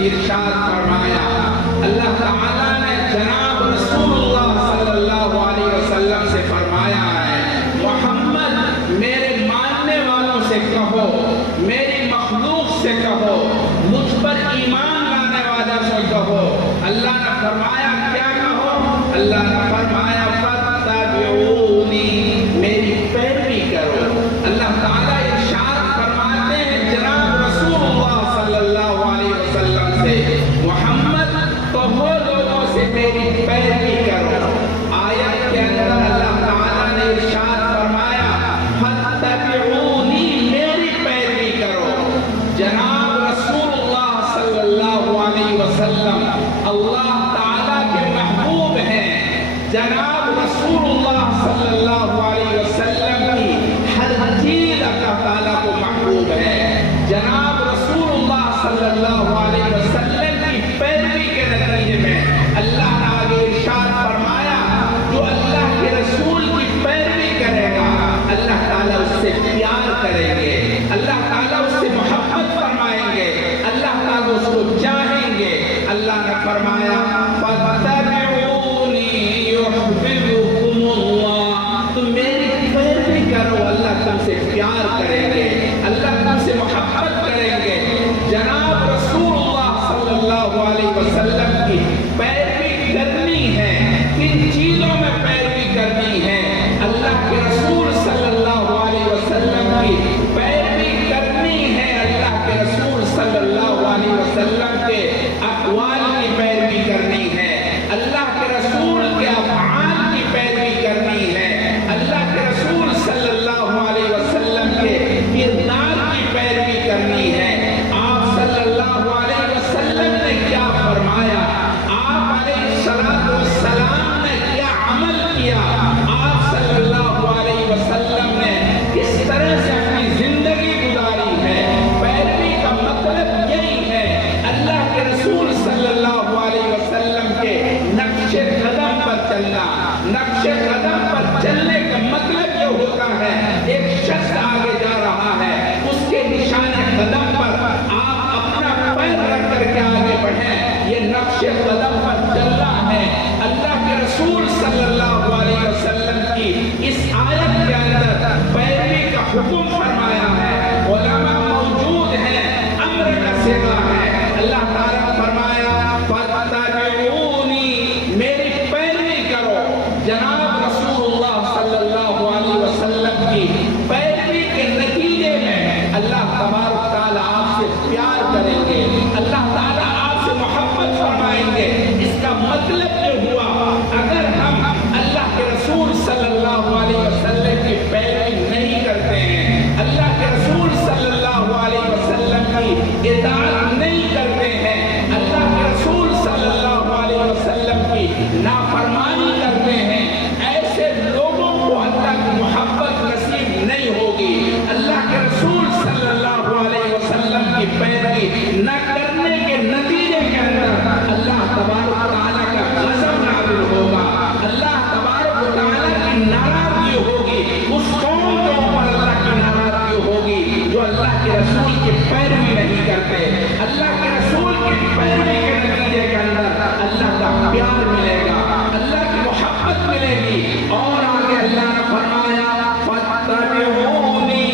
سے ارشاد فرمایا، اللہ تعالیٰ نے جناب رسول اللہ صلی اللہ علیہ وسلم سے فرمایا ہے، محمد میرے ماننے والوں سے کہو، میری مخلوق سے کہو، مجھ پر ایمان لانے والوں سے کہو۔ اللہ نے فرمایا کیا کہو؟ اللہ نے فرمایا فاتبعونی، میری پیروی کرو۔ اللہ تعالیٰ ارشاد فرماتے ہیں جناب رسول اللہ صلی اللہ علیہ وسلم سے، محمد کہو لوگوں سے میری پیروی کرو۔ آیت کے اندر اللہ تعالیٰ نے ارشاد فرمایا فاتبعونی، میری پیروی کرو۔ جناب رسول اللہ صلی اللہ علیہ وسلم اللہ تعالیٰ کے محبوب ہیں۔ جناب رسول اللہ صلی اللہ علیہ وسلم کی ہر چیز اللہ تعالیٰ کو محبوب ہے۔ جناب رسول اللہ صلی اللہ علیہ وسلم کی پیروی کے نتیجے میں اللہ نے آگے ارشاد فرمایا، جو اللہ کے رسول کی پیروی کرے گا اللہ تعالیٰ اس سے پیار کریں گے، اللہ تعالیٰ اس سے محبت فرمائیں گے، اللہ تعالیٰ اس کو چاہیں گے۔ اللہ نے فرمایا فاتبعونی یحببکم اللہ، تم میری پیروی کرو اللہ تم سے پیار کریں گے، اللہ تم سے محبت کریں گے۔ جناب رسول اللہ صلی اللہ علیہ وسلم کی پیروی کرنی ہے، کن چیزوں میں پیروی کرنی ہے؟ اللہ کے رسول صلی اللہ علیہ وسلم کی پیروی کرنی ہے، اللہ کے رسول صلی اللہ علیہ وسلم کے اقوال کی پیروی کرنی ہے، اللہ کے رسول کے افعال کی پیروی کرنی ہے، اللہ کے رسول صلی اللہ علیہ وسلم کے کردار کی پیروی کرنی ہے۔ آپ صلی اللہ علیہ وسلم نے کیا فرمایا، آپ علیہ السلام نے کیا عمل کیا، آپ صلی اللہ علیہ وسلم نے کس طرح سے اپنی زندگی گزاری ہے، پیروی کا مطلب یہی ہے۔ اللہ کے رسول صلی اللہ علیہ وسلم کے نقش قدم پر چلنا، نقش قدم پر چلنے کا مطلب یہ ہوتا ہے ایک شخص آگے جا رہا ہے، اس کے نشان قدم پر آپ اپنا پیر رکھ کر کے آگے بڑھیں، یہ نقش قدم پر چلنا ہے۔ اللہ کے رسول صلی اللہ علیہ وسلم کی اس آیت کے اندر پیروی کا حکم فرمایا ہے، علماء موجود ہیں، امر کا صیغہ ہے۔ اللہ تعالیٰ نے فرمایا فاتبعونی، میری پیروی کرو۔ جناب رسول اللہ صلی اللہ علیہ وسلم کی پیروی کے نتیجے میں اللہ تبارک تعالیٰ آپ سے پیار کریں گے، اللہ تعالیٰ آپ سے محبت فرمائیں گے۔ اس کا مطلب یہ ہوا اگر ہم اللہ کے رسول صلی اللہ علیہ وسلم کی پیروی نہیں کرتے ہیں، اللہ کے رسول صلی اللہ علیہ وسلم کی اطاعت نہیں کرتے ہیں، اللہ کے رسول صلی اللہ علیہ وسلم کی نافرمانی کرتے ہیں، ایسے لوگوں کو اللہ کی محبت نصیب نہیں ہوگی۔ اللہ کے رسول صلی اللہ علیہ وسلم کی پیروی نہ کرنے کے نتیجے کے اندر اللہ تبارک تعالیٰ کا غضب نازل ہوگا، اللہ تبارک تعالیٰ کی ناراضگی ہوگی، اس قوم کے اوپر اللہ کی ناراضگی ہوگی جو اللہ کے رسول کی پیروی نہیں کرتے۔ اللہ کے رسول کی پیروی کے نتیجے کے اندر اللہ کا پیار ملے گا، اللہ کی محبت ملے گی۔ اور آگے اللہ نے فرمایا فاتبعونی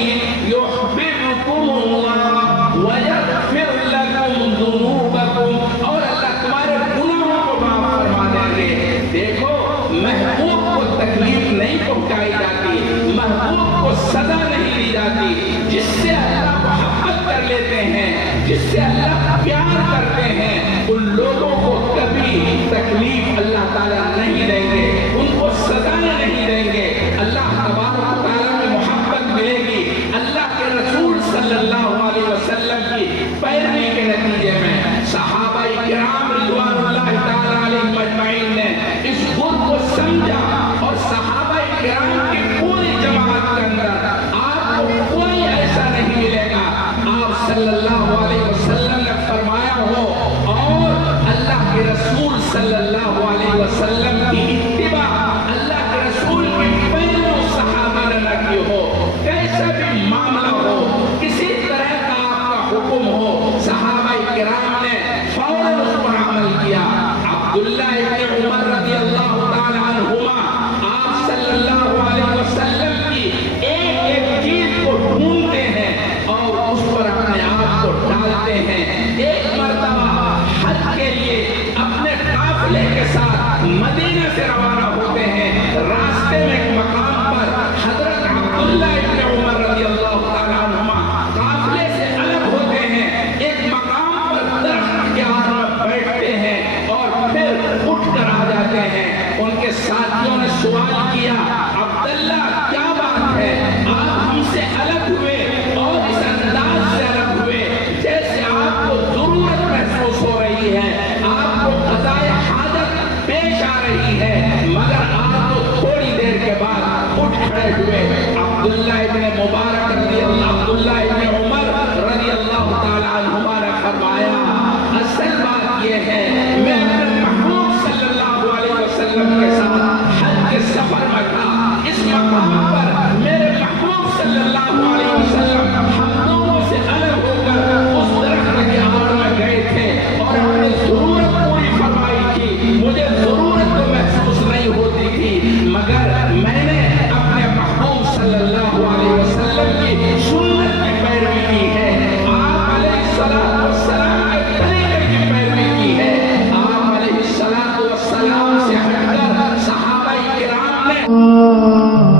یحببکم اللہ ویغفر لکم ذنوبکم، اور اللہ تمہارے گناہوں کو معاف فرما دیں گے۔ دیکھو محبوب کو تکلیف نہیں پہنچائی جاتی، محبوب کو سزا نہیں دی جاتی۔ جس سے اللہ محبت کر لیتے ہیں، جس سے اللہ پیار کرتے ہیں، ان لوگوں کو کبھی تکلیف اللہ تعالیٰ نہیں دیں گے، ان کو سزائیں نہیں دیں گے۔ اللہ تبارک تعالیٰ کی محبت ملے گی۔ اللہ کے رسول صلی اللہ علیہ وسلم کی پیروی کے نتیجے میں صحابہ کرام رضوان اللہ تعالیٰ علیہم اجمعین نے اس خود کو سمجھا، اور صحابہ کرام کی پوری جماعت کے اندر آپ کو کوئی ایسا نہیں ملے گا آپ صلی اللہ علیہ وسلم نے فرمایا ہو اور اللہ کے رسول صلی اللہ علیہ وسلم کی اتباع، اللہ کے رسول کی پیروی صحابہ نے نہ کی ہو۔ کیسا بھی معاملہ ہو، کسی طرح کا آپ کا حکم ہو، صحابہ کرام نے اللہ